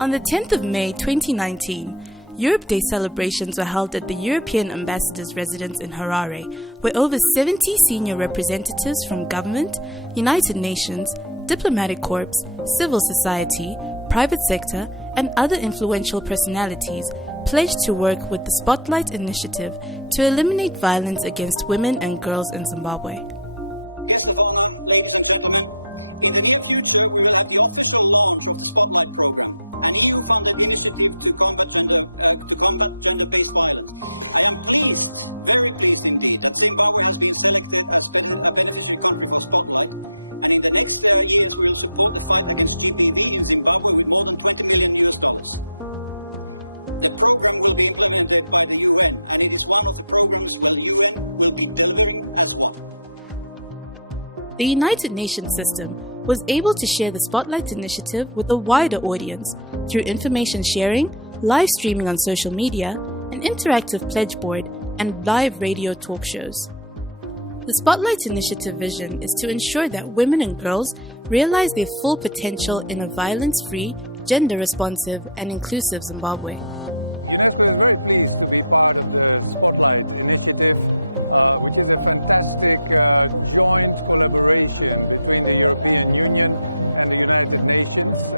On the 10th of May 2019, Europe Day celebrations were held at the European Ambassador's residence in Harare, where over 70 senior representatives from government, United Nations, diplomatic corps, civil society, private sector, and other influential personalities pledged to work with the Spotlight Initiative to eliminate violence against women and girls in Zimbabwe. Guests of honor, ladies and gentlemen, in the near future we will have the official launch of the Spotlight program, an EU-funded initiative to combat gender-based violence. I am pleased, very pleased indeed, that Zimbabwe has been selected as a beneficiary country for Spotlight, and in the next years we will support the fight against GBV in Zimbabwe with more than $20 million. The program will be implemented by the UN, and it is one of the programs where the UN will be delivering as one. The United Nations system was able to share the Spotlight Initiative with a wider audience through information sharing, live streaming on social media, an interactive pledge board, and live radio talk shows. The Spotlight Initiative vision is to ensure that women and girls realize their full potential in a violence-free, gender-responsive, and inclusive Zimbabwe. UNESCO is very pleased to be part of the Spotlight Initiative, which is a fantastic joint collaboration between the European Union and the United Nations,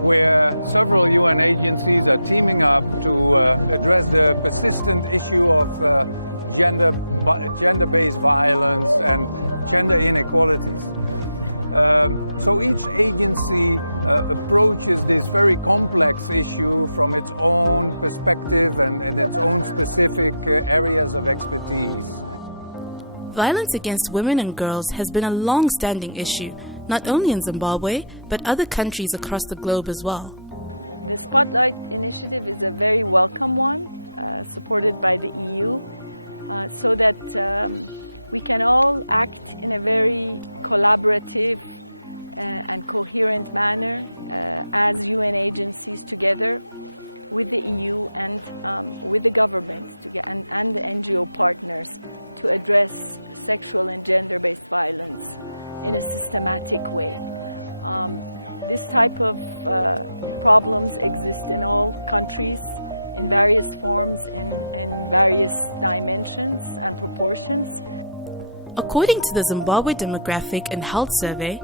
where several UN agencies are teaming up to address the persistent issue of gender-based violence and gender inequalities. So each agency approaches this very complex issue from its own perspective and its own specific areas of expertise. Violence against women and girls has been a long-standing issue, not only in Zimbabwe, but other countries across the globe as well. The Spotlight Initiative is a very welcome one, supported by the EU, so that we can all act in a very collaborative and coherent manner as UN agencies together with the EU and with the governments and the NGO partners to address sexual and gender-based violence in a systematic way. This type of problems exist in all countries in various forms, in various dimensions and proportions. According to the Zimbabwe Demographic and Health Survey,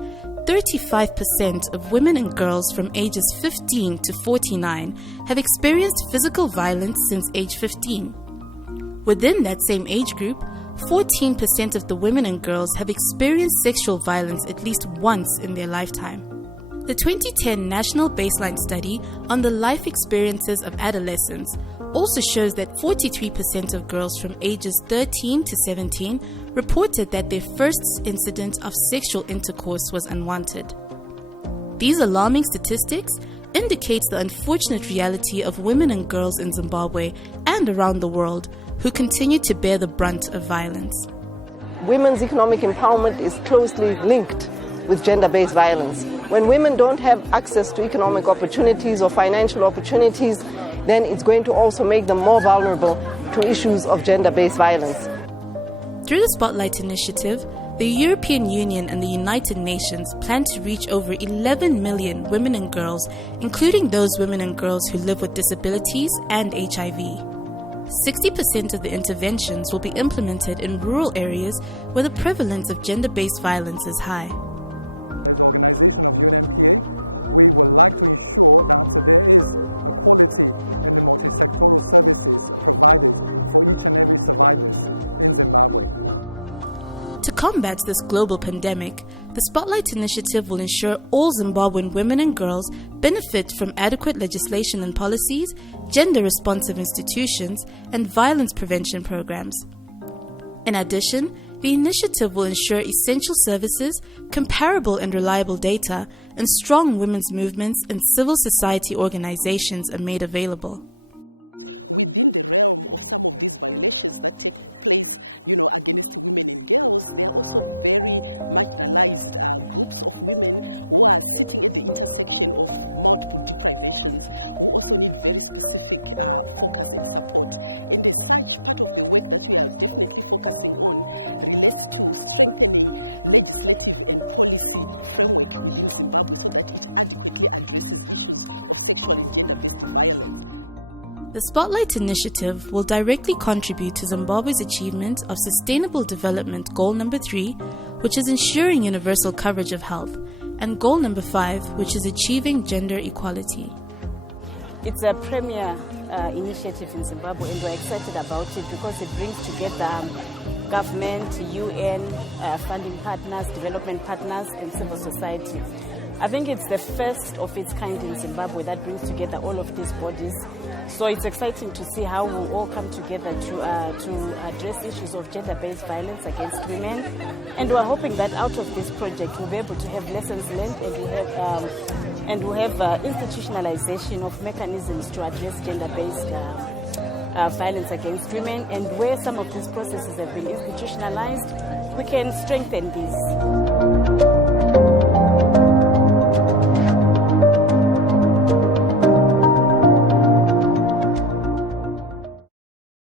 35% of women and girls from ages 15 to 49 have experienced physical violence since age 15. Within that same age group, 14% of the women and girls have experienced sexual violence at least once in their lifetime. The 2010 National Baseline Study on the Life Experiences of Adolescents also shows that 43% of girls from ages 13 to 17 reported that their first incident of sexual intercourse was unwanted. These alarming statistics indicate the unfortunate reality of women and girls in Zimbabwe and around the world who continue to bear the brunt of violence. Women's economic empowerment is closely linked with gender-based violence. When women don't have access to economic opportunities or financial opportunities, then it's going to also make them more vulnerable to issues of gender-based violence. Through the Spotlight Initiative, the European Union and the United Nations plan to reach over 11 million women and girls, including those women and girls who live with disabilities and HIV. 60% of the interventions will be implemented in rural areas where the prevalence of gender-based violence is high. As an organization of UNMPA, we would like to ensure that there is a quality in the multi-sectoral services provided for each and every survivors in Zimbabwe. To combat this global pandemic, the Spotlight Initiative will ensure all Zimbabwean women and girls benefit from adequate legislation and policies, gender-responsive institutions, and violence prevention programs. In addition, the initiative will ensure essential services, comparable and reliable data, and strong women's movements and civil society organizations are made available. Within the realm of some of these violations that take place, against women and girls, there are also very marginalized groups of women who are sitting at the intersection of multiple deprivations, who also need very specific focus and support. And as such, part of the work that we are definitely focusing on relates to strengthening legislative and policy framework within Zimbabwe so that it adequately addresses issues of sexual and gender-based violence. The Spotlight Initiative will directly contribute to Zimbabwe's achievement of Sustainable Development Goal number 3, which is ensuring universal coverage of health, and Goal number 5, which is achieving gender equality. It's a premier initiative in Zimbabwe, and we're excited about it because it brings together government, UN, funding partners, development partners, and civil society. I think it's the first of its kind in Zimbabwe that brings together all of these bodies. So it's exciting to see how we'll all come together to address issues of gender-based violence against women. And we're hoping that out of this project we'll be able to have lessons learned and we'll have institutionalization of mechanisms to address gender-based violence against women. And where some of these processes have been institutionalized, we can strengthen these.